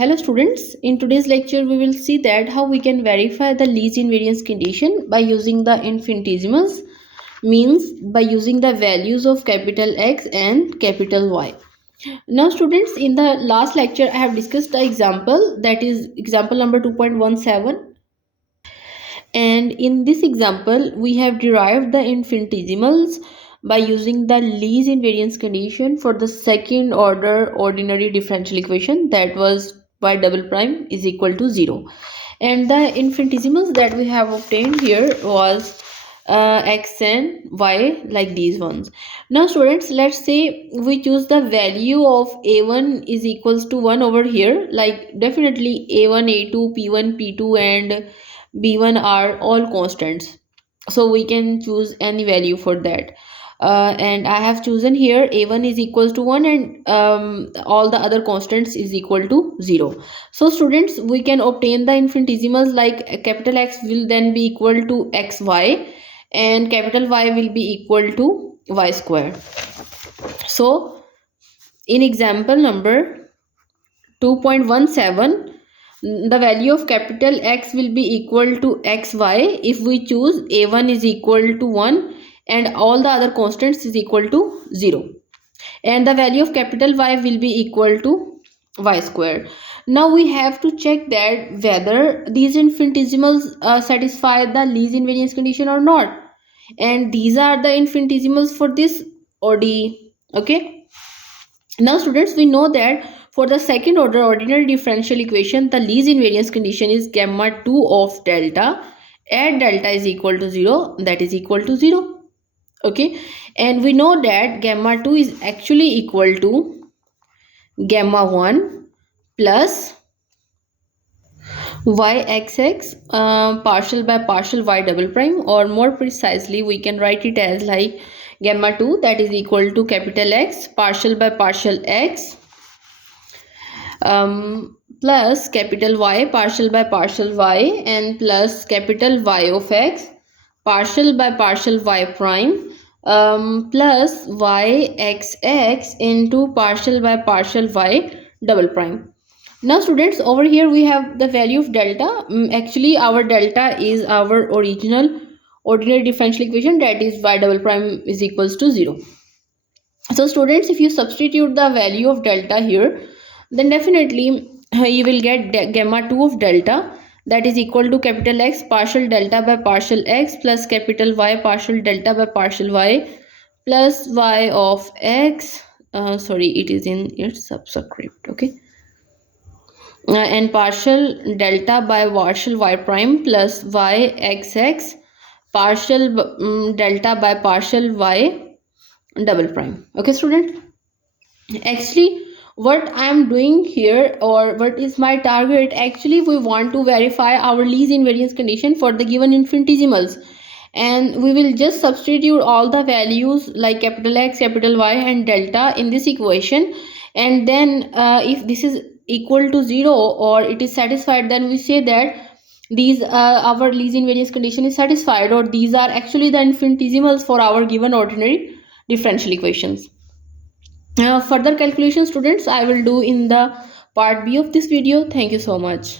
Hello students, in today's lecture we will see that how we can verify the least invariance condition by using the infinitesimals, means by using the values of capital X and capital Y. Now students, in the last lecture I have discussed the example, that is example number 2.17, and in this example we have derived the infinitesimals by using the least invariance condition for the second order ordinary differential equation, that was y double prime is equal to 0, and the infinitesimals that we have obtained here was x and y, like these ones. Now students, let's say we choose the value of a1 is equals to 1 over here, like definitely a1, a2, p1, p2 and b1 are all constants, so we can choose any value for that. And I have chosen here a1 is equals to 1 and all the other constants is equal to 0. So students, we can obtain the infinitesimals like capital X will then be equal to xy and capital Y will be equal to y square. So in example number 2.17, the value of capital X will be equal to xy if we choose a1 is equal to 1 and all the other constants is equal to 0, and the value of capital Y will be equal to y square. Now we have to check that whether these infinitesimals satisfy the least invariance condition or not, and these are the infinitesimals for this ODE. Okay, now students, we know that for the second order ordinary differential equation, the least invariance condition is gamma 2 of delta at delta is equal to 0, that is equal to 0. Okay, and we know that gamma 2 is actually equal to gamma 1 plus yxx partial by partial y double prime, or more precisely we can write it as like gamma 2 that is equal to capital X partial by partial x plus capital Y partial by partial y and plus capital Y of x partial by partial y prime plus yxx into partial by partial y double prime. Now students, over here we have the value of delta. Actually our delta is our original ordinary differential equation, that is y double prime is equals to 0. So students, if you substitute the value of delta here, then definitely you will get gamma 2 of delta, that is equal to capital X partial delta by partial x plus capital Y partial delta by partial y plus y of x, sorry, it is in its subscript, okay, and partial delta by partial y prime plus y xx partial delta by partial y double prime. Okay student, actually what I am doing here, or what is my target, actually we want to verify our least invariance condition for the given infinitesimals, and we will just substitute all the values like capital X, capital Y and delta in this equation, and then if this is equal to 0 or it is satisfied, then we say that these our least invariance condition is satisfied, or these are actually the infinitesimals for our given ordinary differential equations. Further calculation students I will do in the part B of this video. Thank you so much.